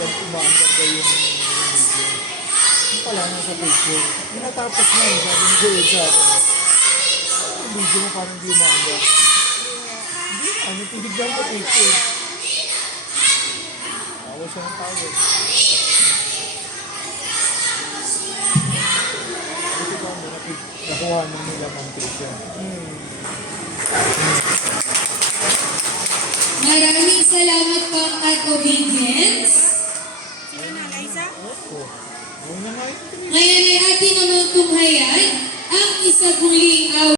umaandar daw yung video. Yung pala nasa picture. Yung natapos na yun, sabi ni Joel sa akin. Yung video mo parang di umaandar. Hindi na, tinignan ko picture. Tawa siya ng tawa. Buti pa mo, nakuha na nila Patricia. Maraming salamat po at obedience. Sino na, Liza? Oo. Huwag na nga yun. Ngayon ay ating namang tunghayan ang isa muling